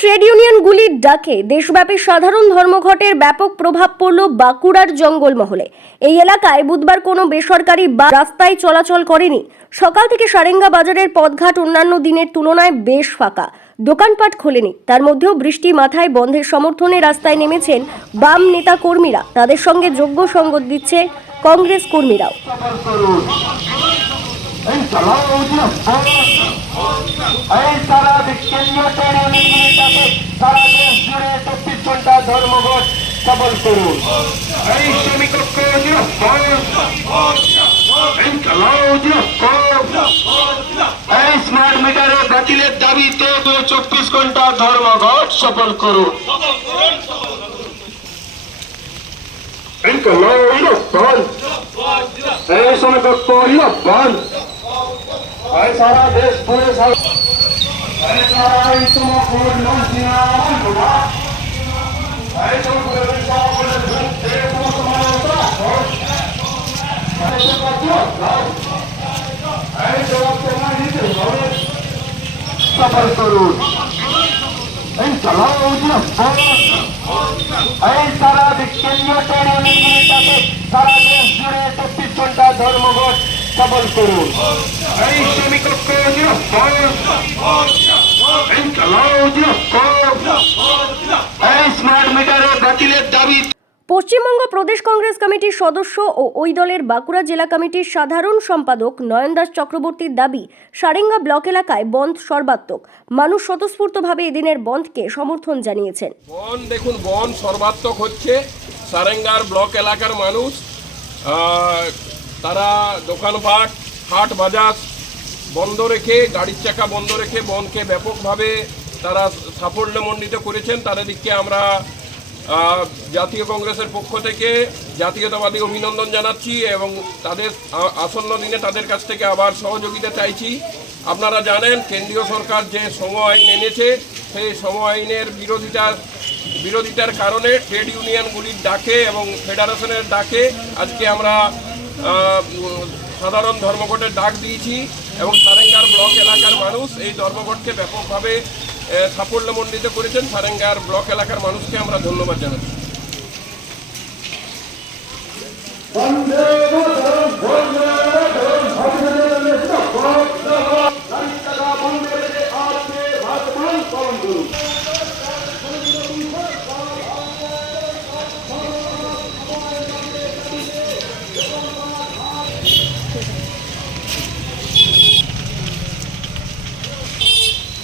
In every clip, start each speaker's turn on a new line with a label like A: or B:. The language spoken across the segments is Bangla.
A: ট্রেড ইউনিয়নগুলির ডাকে। দেশব্যাপী সাধারণ ধর্মঘটের ব্যাপক প্রভাব পড়ল বাঁকুড়ার জঙ্গলমহলে। এই এলাকায় বুধবার কোনো বেসরকারি বা রাস্তায় চলাচল করেনি। সকাল থেকে সারেঙ্গা বাজারের পথঘাট অন্যান্য দিনের তুলনায় বেশ ফাঁকা। দোকানপাট খোলেনি। তার মধ্যেও বৃষ্টি মাথায় বন্ধের সমর্থনে রাস্তায় নেমেছেন বাম নেতা কর্মীরা। তাদের সঙ্গে যোগ্য সঙ্গত দিচ্ছে কংগ্রেস কর্মীরাও
B: সফল করুন এই চালাও উদ্যোগ এই সারা কেন্দ্রীয় ট্রেনিংগুলিটাকে সারা দেশ জুড়ে চব্বিশ ঘণ্টা ধর্মঘট সফল করুন এই শ্রমিক এই চালাও উদ্যোগ এই স্মার্ট মিটারের বাতিলের দাবিতে চব্বিশ ঘণ্টা ধর্মঘট সফল করুন এই চালাও উদ্যোগ এই সময় করিল বন্ধ এই সারা দেশ পুরে সারা সফল করুন এই উঠল এই সারা ট্রেনিংগুলিটাকে সারা দেশ জুড়ে চব্বিশ ঘণ্টা ধর্মঘট সফল করুন এই শ্রমিক এই চালাও এই স্মার্ট মিটারের বাতিলের দাবি
A: পশ্চিমবঙ্গ প্রদেশ কংগ্রেস কমিটির সদস্য ও ওই দলের বাঁকুড়া জেলা কমিটির সাধারণ সম্পাদক নয়ন দাস চক্রবর্তীর দাবি, সারেঙ্গা ব্লক এলাকায় বন্ধ সর্বাত্মক। মানুষ স্বতঃস্ফূর্তভাবে এদিনের বন্ধকে সমর্থন জানিয়েছেন।
C: বন, দেখুন, বন সর্বাত্মক হচ্ছে। সারেঙ্গার ব্লক এলাকার মানুষ তারা দোকানপাট, হাট বাজার বন্ধ রেখে, গাড়ির চাকা বন্ধ রেখে বনকে ব্যাপকভাবে তারা সাফল্যমণ্ডিত করেছেন। তাদেরকে আমরা জাতীয় কংগ্রেসের পক্ষ থেকে জাতীয়তাবাদী অভিনন্দন জানাচ্ছি এবং তাদের আসন্ন দিনে তাদের কাছ থেকে আবার সহযোগিতা চাইছি। আপনারা জানেন, কেন্দ্রীয় সরকার যে শ্রম আইন এনেছে, সেই শ্রম আইনের বিরোধিতার বিরোধিতার কারণে ট্রেড ইউনিয়নগুলির ডাকে এবং ফেডারেশনের ডাকে আজকে আমরা সাধারণ ধর্মঘটের ডাক দিয়েছি এবং সারেঙ্গার ব্লক এলাকার মানুষ এই ধর্মঘটকে ব্যাপকভাবে সাফল্যমণ্ডিত করেছেন সারেঙ্গার ব্লক এলাকার মানুষকে আমরা ধন্যবাদ জানাচ্ছি।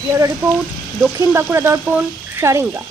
A: ব্যুরো রিপোর্ট দক্ষিণ বাঁকুড়া দর্পণ সারেঙ্গা।